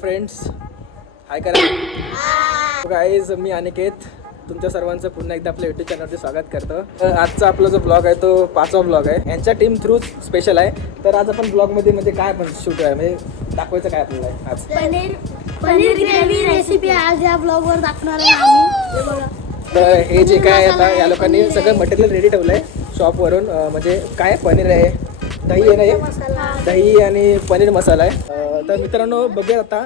Friends, हाय करा. Guys, मी अनिकेत तुमच्या सर्वांचं पुन्हा एकदा आपल्या यूट्यूब चॅनलवरती स्वागत करतो. आजचा आपला जो ब्लॉग आहे तो 5वा ब्लॉग आहे. यांच्या टीम थ्रू स्पेशल आहे. तर आज आपण ब्लॉगमध्ये म्हणजे काय पण शूट आहे म्हणजे दाखवायचं काय आपल्याला आज पनीर ग्रेव्ही रेसिपी आज या ब्लॉगवर दाखवणार आहे आम्ही. तर हे जे काय आता या लोकांनी सगळं मटेरियल रेडी ठेवलं आहे शॉपवरून. म्हणजे काय पनीर आहे, दही आहे ना, हे दही आणि पनीर मसाला आहे. तर मित्रांनो, बघूया आता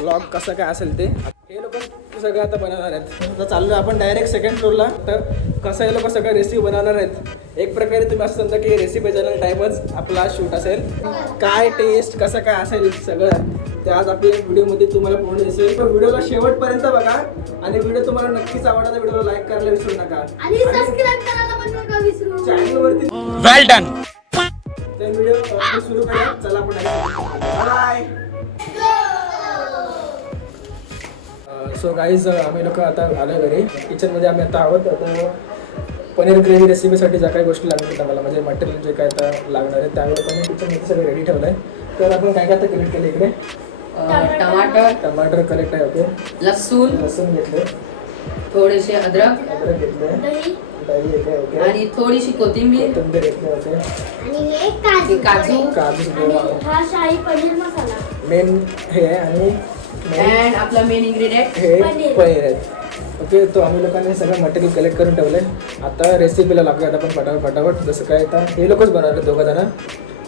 ब्लॉग कसं काय असेल ते. हे लोक सगळं आता बनवणार आहेत. आता चाललो आपण डायरेक्ट सेकंड फ्लोअरला. तर कसं हे लोक सगळं रेसिपी बनवणार आहेत. एक प्रकारे तुम्ही असं समजा की रेसिपी बनवण्याचा टाईमच आपला शूट असेल. काय टेस्ट कसं काय असेल सगळं ते आज आपल्या व्हिडिओमध्ये तुम्हाला पूर्ण दिसेल. तर व्हिडिओला शेवटपर्यंत बघा आणि व्हिडिओ तुम्हाला नक्कीच आवडला तर व्हिडिओला लाईक करायला विसरू नका आणि सबस्क्राइब करायला पण नका विसरू. चॅनलवरती वेल डन. तर व्हिडिओ सुरू करूया. चला आपण बाय. सो गाईज, आम्ही लोक आता आलो घरी. किचनमध्ये आम्ही आता आहोत. आता पनीर ग्रेव्ही रेसिपीसाठी ज्या काही गोष्टी लागतात आम्हाला म्हणजे मटेरियल जे काय आता लागणार आहे त्यावेळेला पण किचनमध्ये सगळं रेडी ठेवलं आहे. तर आपण काय काय आता कलेक्ट केलं इकडे. टमाटर कलेक्ट आहे. ओके. लसूण घेतले. थोडेसे अद्रक घेतले. दही घेतले. ओके. आणि थोडीशी कोथिंबीर घेतले. ओके. आणि हे काजू हा शाही पनीर मसाला मेन हे आहे. आणि अँड आपला मेन इन्ग्रेडियंट हे पनीर आहेत. ओके. तो आम्ही लोकांनी सगळं मटेरियल कलेक्ट करून ठेवलं आहे. आता रेसिपीला लागूया आता आपण फटाफट जसं काय आता हे लोकच बनवले दोघं जण.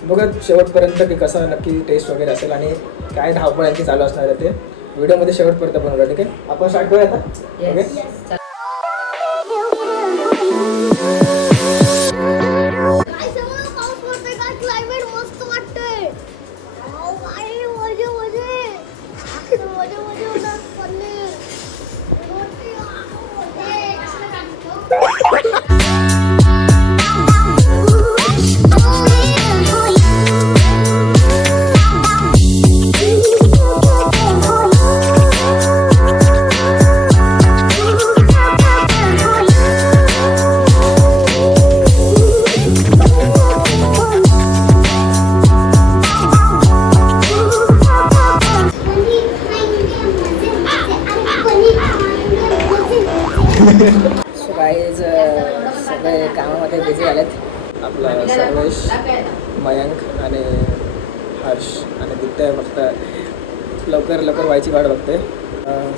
बघा शेवटपर्यंत की कसं नक्की टेस्ट वगैरे असेल आणि काय धावपळ यांची चालू असणार आहे ते व्हिडिओमध्ये शेवटपर्यंत बनवलं. ठीक आहे, आपण स्टार्ट करूया आता. ओके. गाईज, सगळे कामामध्ये बिझी झालेत. आपला सर्वेश, मयंक आणि हर्ष आणि दित्य फक्त लवकर व्हायची वाट बघते.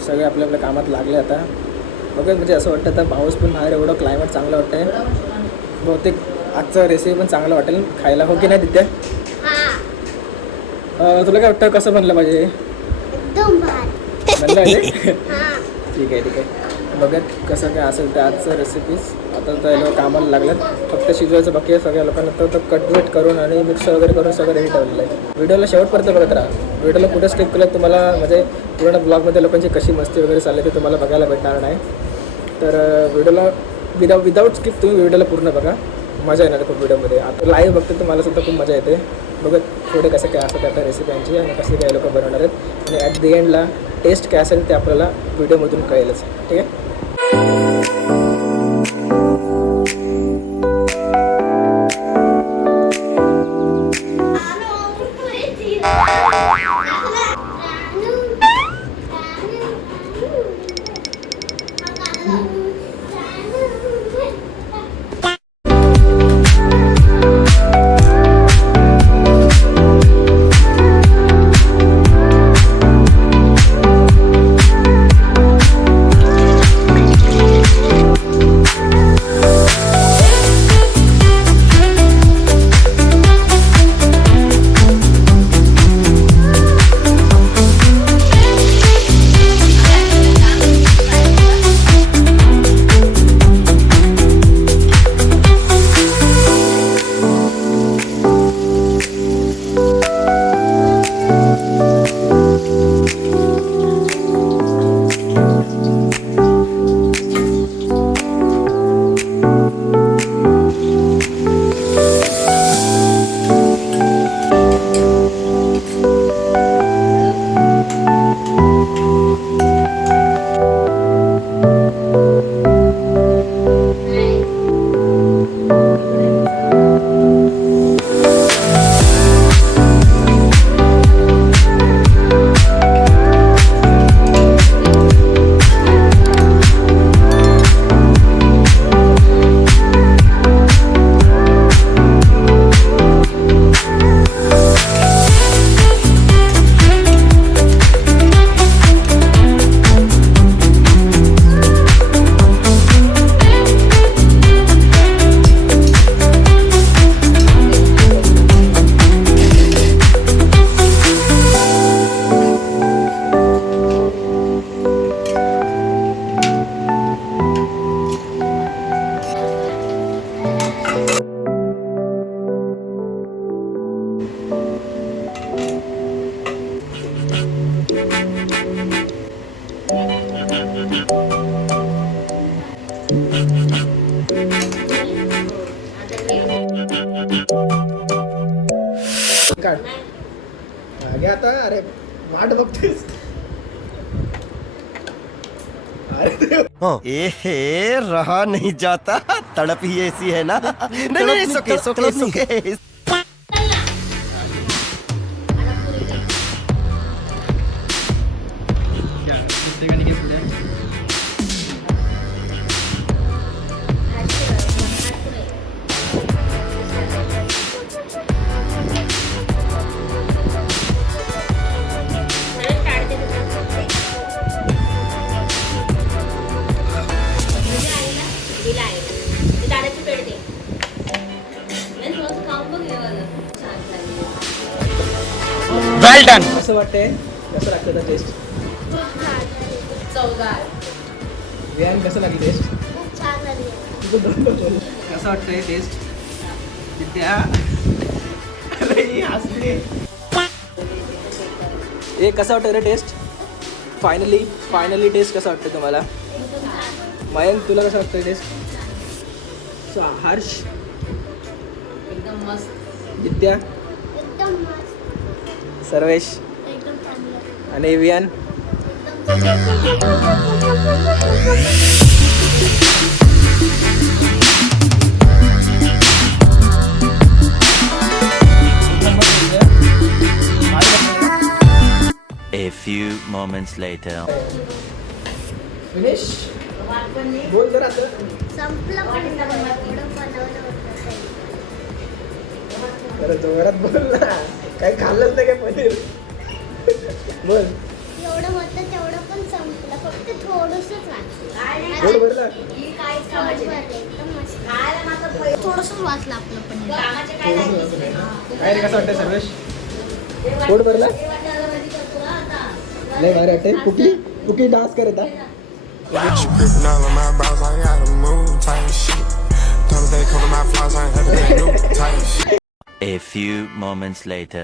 सगळे आपल्या आपल्या कामात लागले आता. बघा म्हणजे असं वाटतं आता पाऊस पण बाहेर एवढं क्लायमेट चांगलं वाटतंय. बहुतेक आजचं रेसिपी पण चांगलं वाटेल खायला. हो की नाही दित्य? तुला काय वाटतं कसं बनलं पाहिजे? बनलं पाहिजे. ठीक आहे. बघत कसं काय असेल तर आजचं रेसिपीज. आता तर कामाला लागल्यात, फक्त शिजवायचं बाकी आहे. सगळ्या लोकांना तर कटवेट करून आणि मिक्स वगैरे करून सगळं रेडी ठेवलेलं आहे. व्हिडिओला शेवटपर्यंत बघत राहा. व्हिडिओला कुठं स्किप केलं तुम्हाला म्हणजे पूर्ण ब्लॉगमध्ये लोकांची कशी मस्ती वगैरे चालली ते तुम्हाला बघायला भेटणार नाही. तर व्हिडिओला विदाऊट स्किप तुम्ही व्हिडिओला पूर्ण बघा, मजा येणार खूप व्हिडिओमध्ये. आता लाईव्ह बघते तुम्हाला सुद्धा खूप मजा येते. बघत पुढे कसं काय असं त्या रेसिपीची आणि कसे काय लोक बनवणार आहेत आणि ॲट दी एंडला टेस्ट काय असेल ते आपल्याला व्हिडिओमधून कळेलच. ठीक आहे. काढ मागे आता. अरे वाट बघतेस. अरे देव. रहा नहीं जाता, तड़प ही ऐसी है ना. नहीं, सुके. वेल डन. कसं वाटतंय? कसं लागतं टेस्ट? चौदार. विहान कसं लागली टेस्ट? खूप छान झाली कसं वाटतंय टेस्ट? विद्या अरे ही हसली. ए कसं वाटतं रे टेस्ट? फायनली टेस्ट कसं वाटतं तुम्हाला? मयंक तुला कसं वाटतं टेस्ट? हर्ष, एकदम मस्त. विद्या, एकदम मस्त सर्वेश एकदम चांगलं आणि Vihaan. A few moments later. Finish. बोल जरा आता. संपलं पण एवढं बनवलं होतं जरा जोरात बोल ना. काही खाल्लंच नाही काय पनीर. बोल. एवढं होतं तेवढं पण संपलं फक्त थोडंसंच वाचलं बोल बरं ना. एकदम मस्त थोडंसंच वाचलं आपलं पनीर काय रे कसं वाटतंय सर्वेश? पोट भरला? लय भारी वाटतंय. कुकी डान्स करत हा. She gripping all of my bras, I gotta move type shit. Tell me they cover my flaws, I ain't had to new type shit. A few moments later.